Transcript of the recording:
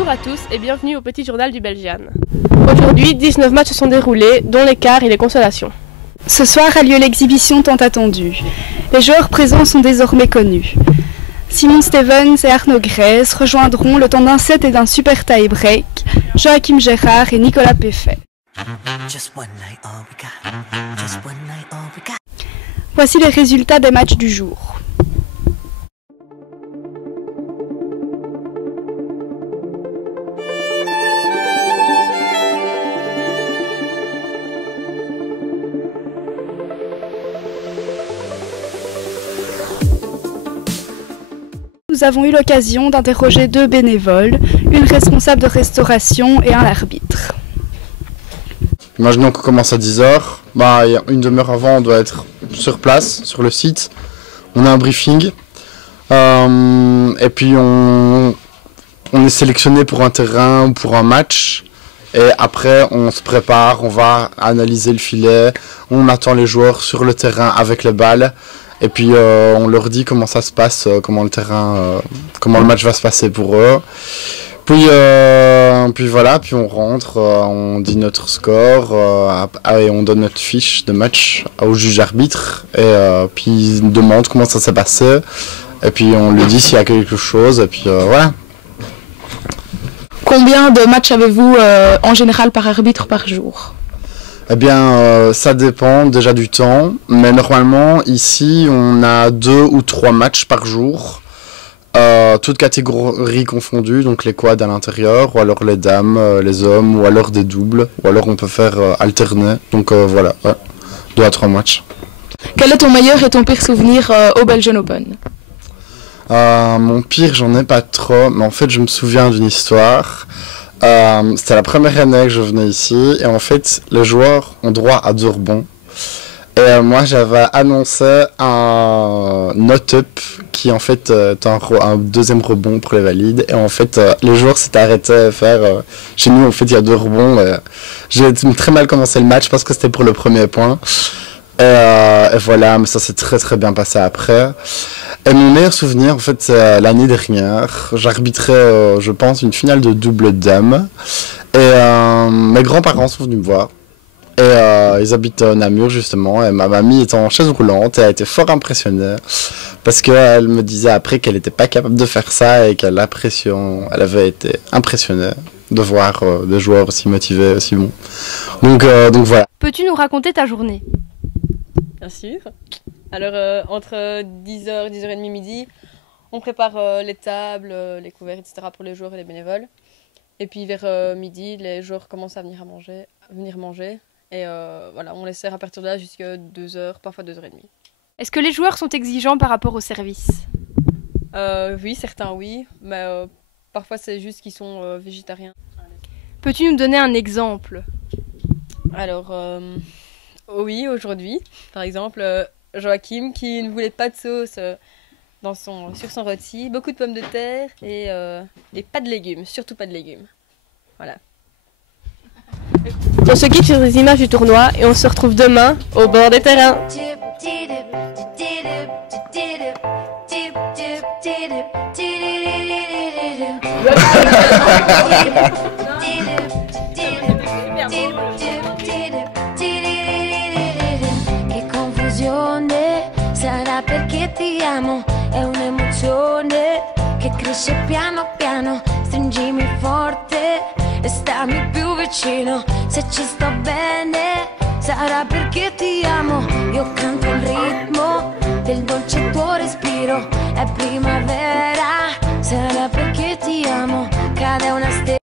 Bonjour à tous et bienvenue au petit journal du Belgian. Aujourd'hui, 19 matchs se sont déroulés, dont les quarts et les consolations. Ce soir a lieu l'exhibition tant attendue. Les joueurs présents sont désormais connus. Simon Stevens et Arnaud Grèce rejoindront le temps d'un set et d'un super tie-break Joachim Gérard et Nicolas Peffet. Voici les résultats des matchs du jour. Nous avons eu l'occasion d'interroger 2 bénévoles, une responsable de restauration et un arbitre. Imaginons qu'on commence à 10h, une demi-heure avant on doit être sur place, sur le site. On a un briefing et puis on est sélectionné pour un terrain ou pour un match. Et après on se prépare, on va analyser le filet, on attend les joueurs sur le terrain avec les balles. Et puis on leur dit comment ça se passe, comment le match va se passer pour eux. Puis voilà, puis on rentre, on dit notre score et on donne notre fiche de match au juge arbitre. Et puis il demande comment ça s'est passé. Et puis on lui dit s'il y a quelque chose. Et puis voilà. Combien de matchs avez-vous en général par arbitre par jour ? Eh bien, ça dépend déjà du temps, mais normalement, ici, on a 2 ou 3 matchs par jour, toutes catégories confondues, donc les quads à l'intérieur, ou alors les dames, les hommes, ou alors des doubles, ou alors on peut faire alterner, donc voilà, 2 à 3 matchs. Quel est ton meilleur et ton pire souvenir au Belgian Open ? Mon pire, j'en ai pas trop, mais en fait, je me souviens d'une histoire. C'était la première année que je venais ici et en fait les joueurs ont droit à 2 rebonds et moi j'avais annoncé un not-up qui en fait est un deuxième rebond pour les valides et en fait les joueurs s'étaient arrêtés à faire chez nous en fait il y a 2 rebonds et j'ai très mal commencé le match parce que c'était pour le premier point et voilà, mais ça s'est très bien passé après. Et mon meilleur souvenir, en fait, c'est l'année dernière. J'arbitrais, je pense, une finale de double dame. Et mes grands-parents sont venus me voir. Et ils habitent Namur, justement. Et ma mamie est en chaise roulante et a été fort impressionnée. Parce qu'elle me disait après qu'elle n'était pas capable de faire ça et elle avait été impressionnée de voir des joueurs aussi motivés, aussi bons. Donc voilà. Peux-tu nous raconter ta journée ? Bien sûr. Alors, entre 10h et 10h30 midi, on prépare les tables, les couverts, etc. pour les joueurs et les bénévoles. Et puis vers midi, les joueurs commencent à venir manger. Et voilà, on les sert à partir de là jusqu'à 2h, parfois 2h30. Est-ce que les joueurs sont exigeants par rapport au service ? Oui, certains oui, mais parfois c'est juste qu'ils sont végétariens. Peux-tu nous donner un exemple ? Alors, oui, aujourd'hui, par exemple... Joachim qui ne voulait pas de sauce sur son rôti, beaucoup de pommes de terre et pas de légumes, surtout pas de légumes. Voilà. On se quitte sur les images du tournoi et on se retrouve demain au bord des terrains. Sarà perché ti amo, è un'emozione che cresce piano piano, stringimi forte e stammi più vicino, se ci sto bene, sarà perché ti